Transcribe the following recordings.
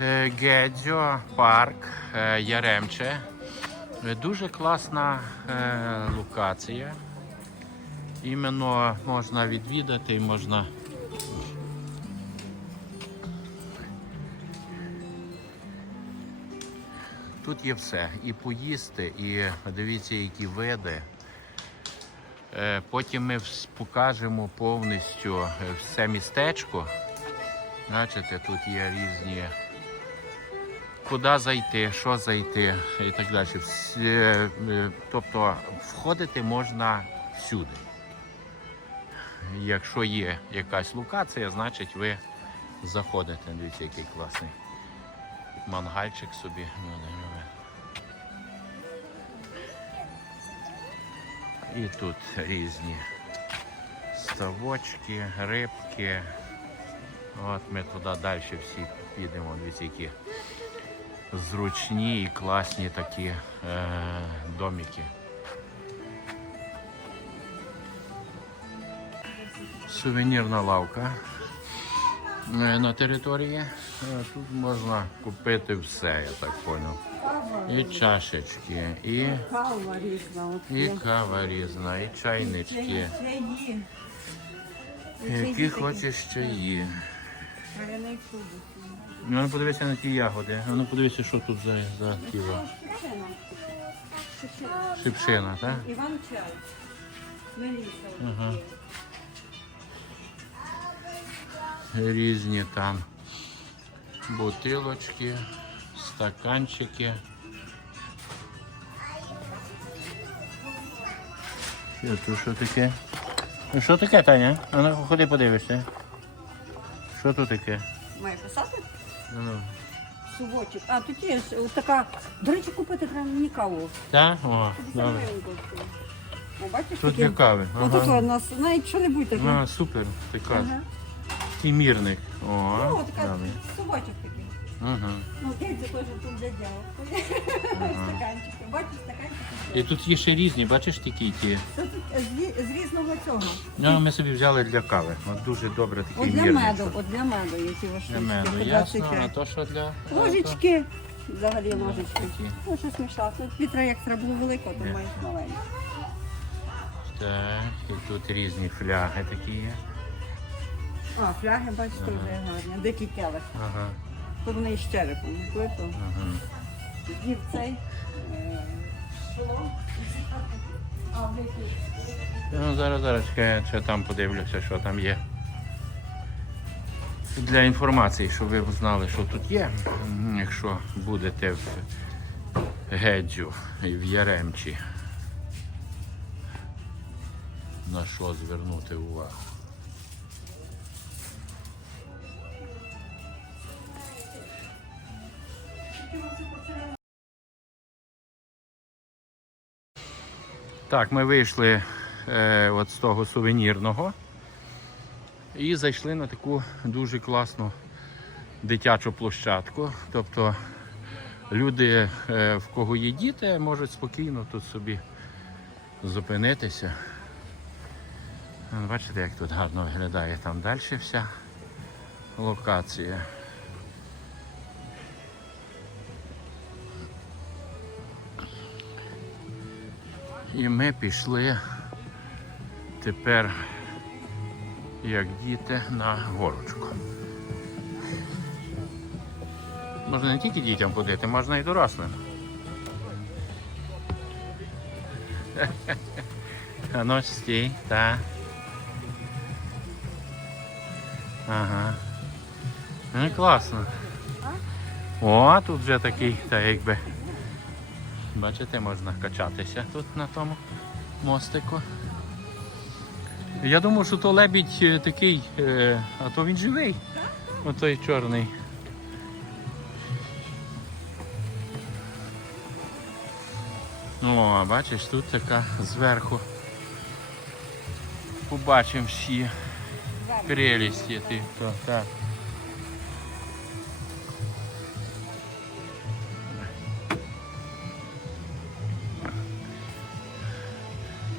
Е, Гедзьо, парк, е, Яремче. Е, Дуже класна локація. Іменно можна відвідати можна. Тут є все. І поїсти, і дивіться, які види. Потім ми покажемо повністю все містечко. Бачите, тут є різні. Куди зайти, що зайти і так далі. Е, е, Тобто входити можна всюди. Якщо є якась локація, значить ви заходите. Дивіться, який класний мангальчик собі. Ну. І тут різні ставочки, рибки. От ми туди далі всі підемо. Дивіться, які зручні і класні такі е, домики. Сувенірна лавка е, на території. Е, Тут можна купити все, я так зрозумів. І чашечки, і, Кава різна. І кава різна, і чайнички. Які хочеш чаї. Травяний. Ну, ну подивися на ті ягоди. Ну подивися, що тут за, за тіло. Шипшина, так? Іван чай. Ага. Різні там бутилочки, стаканчики. Що тут що таке? Ну що таке, Таня? А ну ходи подивишся. Що тут таке? Має писати? Ну. Сувочок. А, тут є ж от така. До речі, купити треба мені каву. Так? О, 50 добре. гривень коштує. О, бачиш, Тут такі? є кави. Ну, тут Ага. у нас навіть що-небудь таке. А, супер, така. Ага. І мірник. О, Ну, така добре. сувочок такий. Ага. Ну, дивіться, теж тут дядя. Стаканчики. Бачиш, стаканчики. І тут є ще різні, бачиш такі ті. Це тут з, з різного цього. Ну, ми собі взяли для кави. От дуже добре такий От для меду, от для меду, які ваші Для штучки, ясно, а то що для... Ложечки, взагалі ложечки. такі. Ну, щось мішати. Ну, Вітра як треба було велико, то маєш маленьку. Так, і тут різні фляги такі є. А, фляги, бачите, вже гарні. Дикий келих. Ага, Тут вони із черепом. Випив. ага. З'їв цей. Ну, зараз, зараз, я там подивлюся, що там є. Для інформації, щоб ви знали, що тут є. Якщо будете в Гедзю і в Яремчі. На що звернути увагу? Так, ми вийшли е, от з того сувенірного і зайшли на таку дуже класну дитячу площадку. Тобто люди, е, в кого є діти, можуть спокійно тут собі зупинитися. Бачите, як тут гарно виглядає там далі вся локація. І ми пішли тепер, як діти, на горочку. Можна не тільки дітям ходити, можна і дорослим. А ну стій, так. Ага. Ну класно. О, тут вже такий, та якби. Бачите, можна качатися тут на тому мостику. Я думав, що то лебідь е, такий, е, а то він живий. Отой чорний. О, бачиш, тут така зверху. Побачимо всі прелісті. То, так.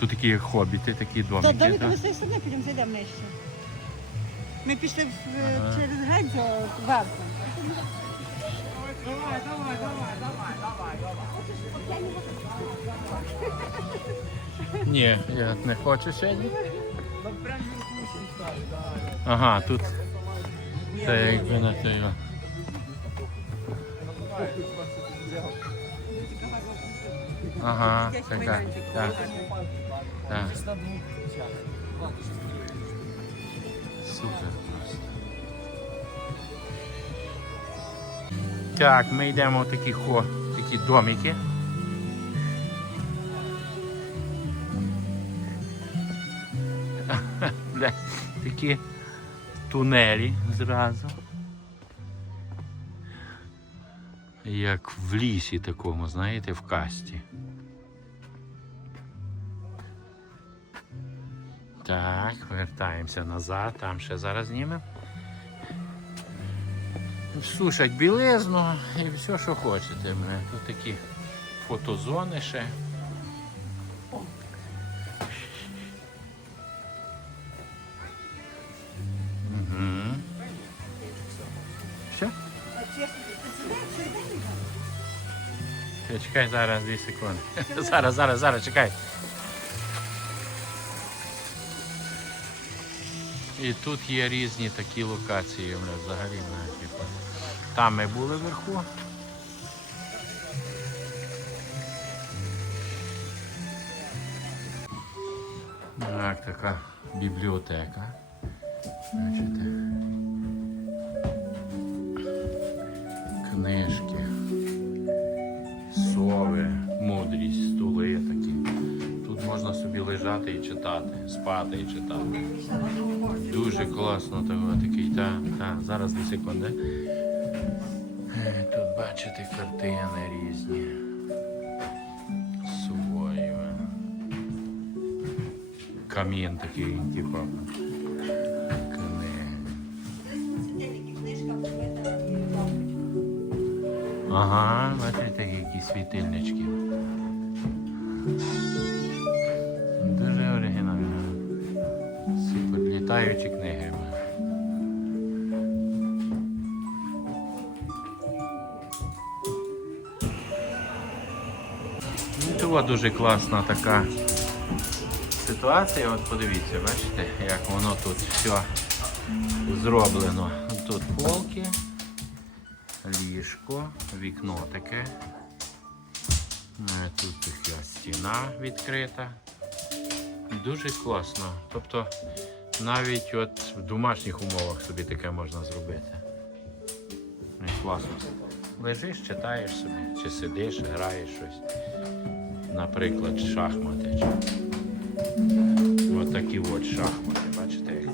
Тут такі хобіти, такі Та домики. далі коли цей сюди підемо, зайдемо нижче. Ми пішли в- Ага. через Гедзо верхом. Ні, я не хочу сьогодні. Ага, тут це якби на той. о. Ага, така. Так. Так. Супер просто. Так, ми йдемо в такі хо, такі домики. Такі тунелі зразу. Як в лісі такому, знаєте, в касті. Так, вертаємося назад, там ще зараз знімемо. Сушать білизну і все, що хочете. Мене. Тут такі фотозони ще. Чекай зараз дві секунди. Зараз, зараз, зараз, чекай. І тут є різні такі локації, взагалі на типу. Там ми були вверху. Так, така бібліотека. Бачите. Книжки сови, мудрість, лежати і читати, спати і читати. Дуже класно того, такий. Та, та, зараз дві секунди. Е, Тут бачите картини різні. Сувої. Камін такий, типу. Ага, бачите, які світильнички. Літаючі книги. Ну, дуже класна така ситуація. От подивіться, бачите, як воно тут все зроблено. Тут полки ліжко, вікно таке. Тут така стіна відкрита. Дуже класно. Тобто навіть от в домашніх умовах собі таке можна зробити. Ну, класно. Лежиш, читаєш собі, чи сидиш, граєш щось. Наприклад, шахмати. От такі от шахмати, бачите, як.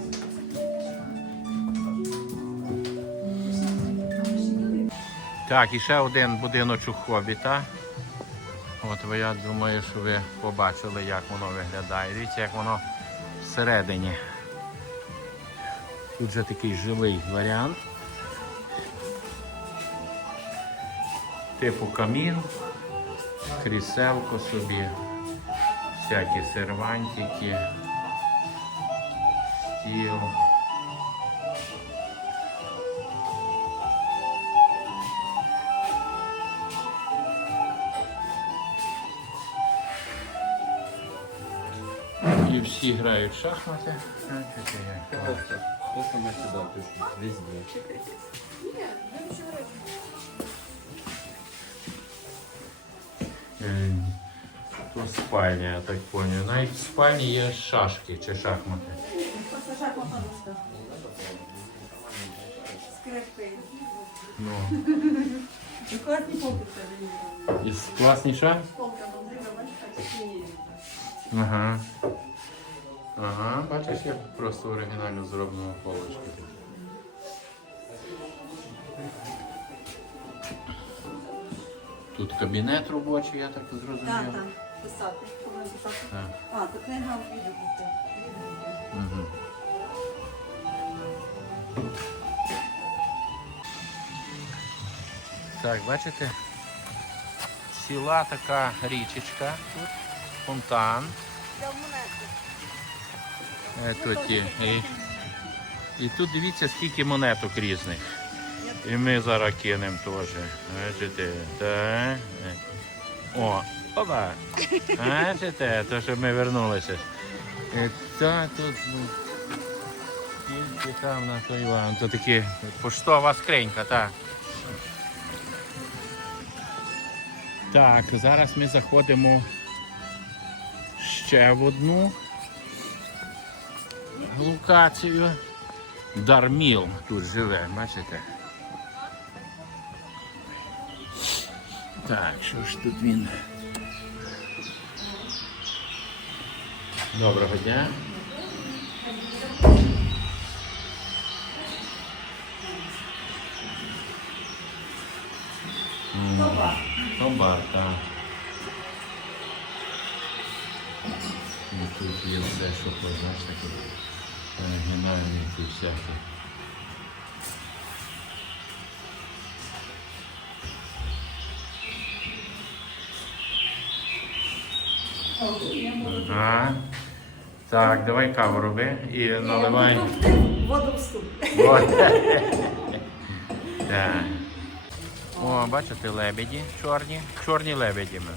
Так, і ще один будиночок хобіта. От ви, я думаю, що ви побачили, як воно виглядає. Дивіться, як воно всередині. Тут же такий жилий варіант. Типу камін, кріселко собі, всякі сервантики, стіл. І всі грають в шахмати. Сколько мы сюда пришли? Везде. Е, То спальня, я так поняв. Навіть в спальні є шашки чи шахмати. Просто шахматна доска. Скрипи. Ну. І класні полки. І бачиш. Ага. Ага, бачиш, як просто оригінально зроблено полочки. Тут кабінет робочий, я так зрозумів. Так, так, писати. Так. А, то книга відео. Угу. Так, бачите? Ціла така річечка тут, фонтан. Для монети. Е, Тут є. І, і тут дивіться, скільки монеток різних. І ми зараз кинемо теж. Бачите, так. О, опа. Бачите, то що ми вернулися. І та тут, ну, тільки там на той ван. То такі поштова скринька, так. Так, зараз ми заходимо ще в одну локацію. Дарміл тут живе, бачите? Так, що ж тут він? Доброго дня. Добре. Тоба, так. Тут є все, що познаєш таке. Оригінальні ці всякі. Ага. Так, давай каву роби і наливай. Воду в суп. Так. О, бачите, лебеді чорні. Чорні лебеді. ми.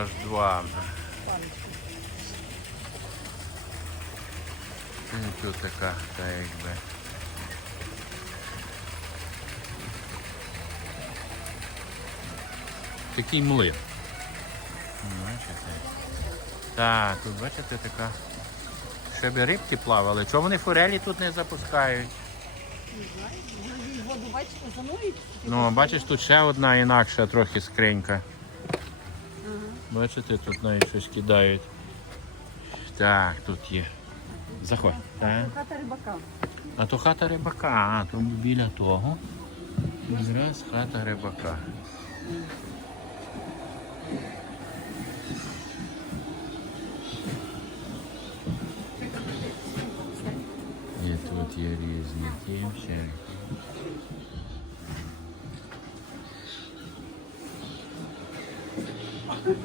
Аж два. Тут така, та якби. Такий млин. Бачите? Так, тут бачите така. Щоб рибки плавали. Чому вони форелі тут не запускають? Воду, бачите, занурюють. Ну, бачиш, тут ще одна інакша трохи скринька. Бачите, тут навіть щось кидають. Так, тут є. Заходь. Так. Хата рибака. А то хата рибака, а то біля того. Якраз хата рибака. І тут є різні ті всякі. Так.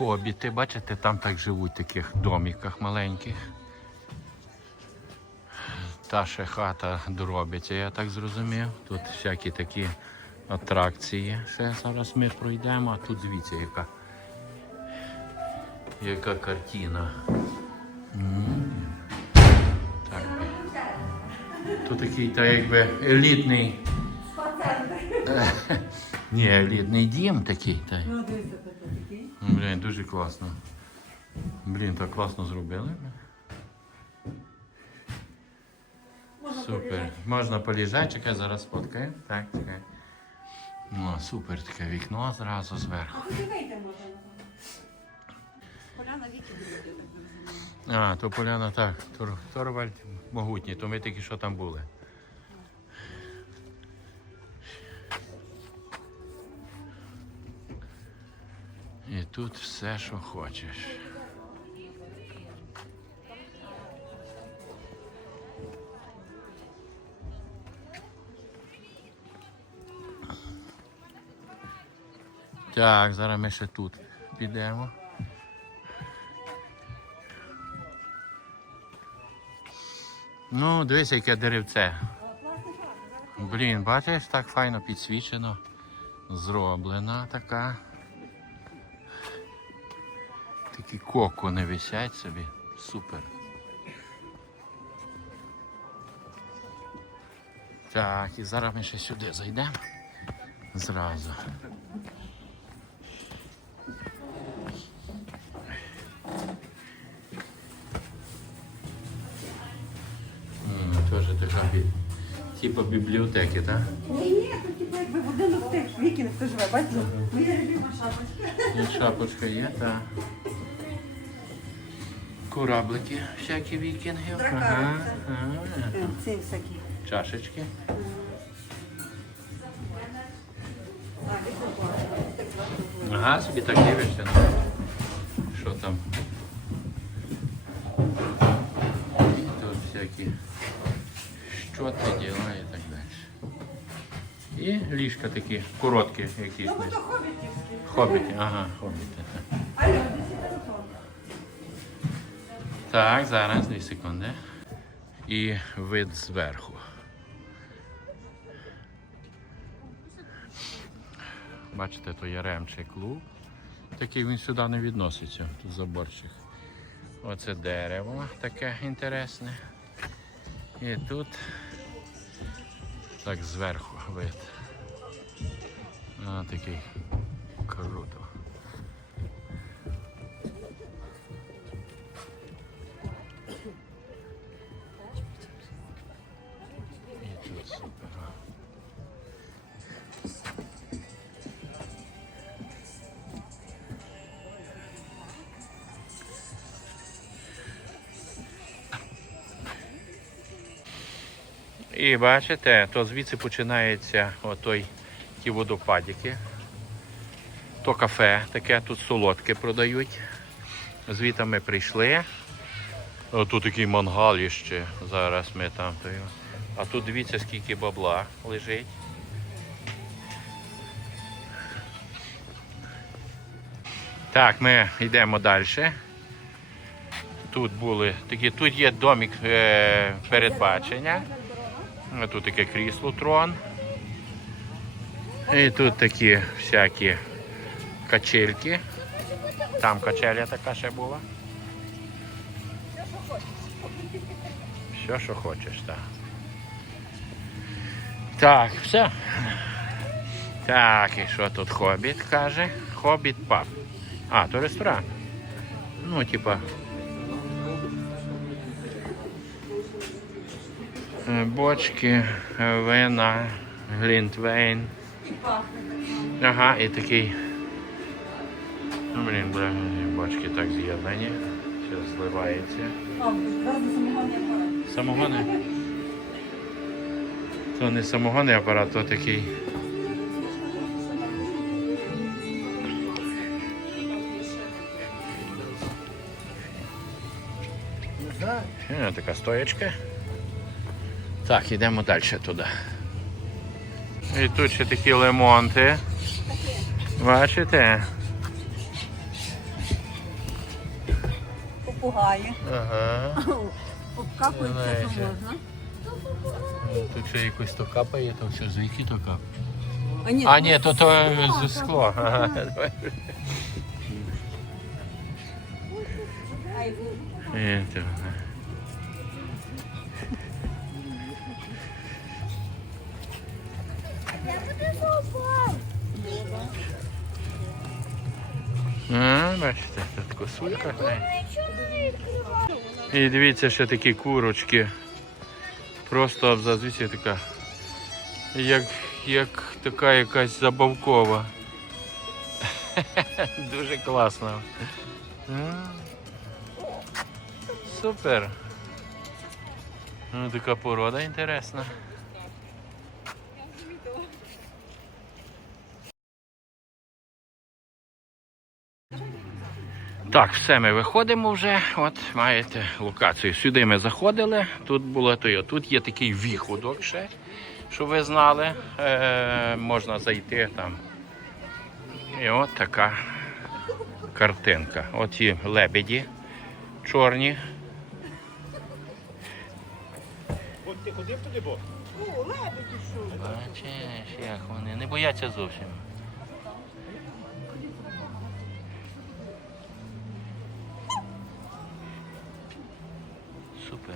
Хобіти, бачите, там так живуть в таких доміках маленьких. Та ще хата доробиться, я так зрозумів. Тут всякі такі атракції. Ще зараз ми пройдемо, а тут дивіться, яка, яка картина. Так. Тут такий та якби елітний. Ні, елітний дім такий. Та. Блін, дуже класно. Блін, так класно зробили. Можна Супер. полежати. Можна поліжати, чекай, зараз сфоткаємо. Так, чекай. Ну, супер, таке вікно зразу зверху. А і вийти можна. Поляна віки буде, так. А, то поляна так. Тор, Торвальд могутній, то ми тільки що там були. І тут все, що хочеш. Так, зараз ми ще тут підемо. Ну, дивись, яке деревце. Блін, бачиш, так файно підсвічено. Зроблена така. Такі кокони висять собі. Супер. Так, і зараз ми ще сюди зайдемо. Зразу. Теж така бі... типу бібліотеки, так? Ні, ні, тут типу якби будинок тих вікінг, хто живе, бачите? Моя любима шапочка. Шапочка є, так. Кораблики всякі вікінгів. Ага. Е, Ці всякі. Чашечки. Ага, собі так дивишся. ну. Що там? І тут всякі що ти діла і так далі. І ліжка такі, короткі якісь. Ну, то хобітівські. Хобіти, ага, хобіти. Так, зараз, дві секунди. І вид зверху. Бачите, то Яремчий клуб. Такий він сюди не відноситься, тут заборчик. Оце дерево таке інтересне. І тут так зверху вид. А, такий круто. І бачите, то звідси починається отой ті водопадики. То кафе таке, тут солодке продають. Звідти ми прийшли. О, тут такий мангал є ще. Зараз ми там. А тут дивіться, скільки бабла лежить. Так, ми йдемо далі. Тут були такі, тут є домик е, передбачення. А Тут таке крісло трон. І тут такі всякі качельки. Там качеля така ще була. Все, що хочеш, так. Так, все. Так, і що тут хобіт каже? Хобіт паб. А, то ресторан. Ну, типа. Бочки, е, вина, глінтвейн. І пахне. Ага, і такий. Ну, блін, бля, бочки так з'єднані. Зливається. Зараз самогонний. Самогони. То не самогонний апарат, то такий. Е, Така стоячка. Так, йдемо далі туди. І тут ще такі лимонти. Бачите? Попугаї. Ага. Обкапується, що можна. Тут ще якось то капає, то все звідки то капає. А ні, А, ні, то то з скло. Ага. І І дивіться, ще такі курочки. Просто абзазвіться така. Як, як така якась забавкова. Дуже класно. Супер. Ну, така порода інтересна. Так, все, ми виходимо вже. От маєте локацію. Сюди ми заходили. Тут було то. є. Тут є такий віходок ще, щоб ви знали. Е, можна зайти там. І от така картинка. Оці лебеді чорні. Ти ходив туди, бо? Бачиш, як вони не бояться зовсім. Супер.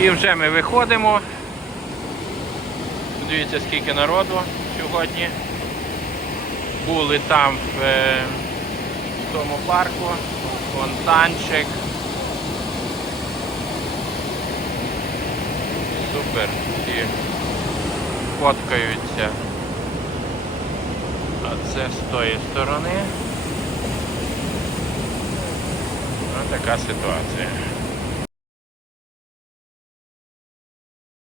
І вже ми виходимо. Дивіться, скільки народу сьогодні. Були там в, е, в тому парку, фонтанчик. Супер. Всі фоткаються. А це з тої сторони. Ось така ситуація.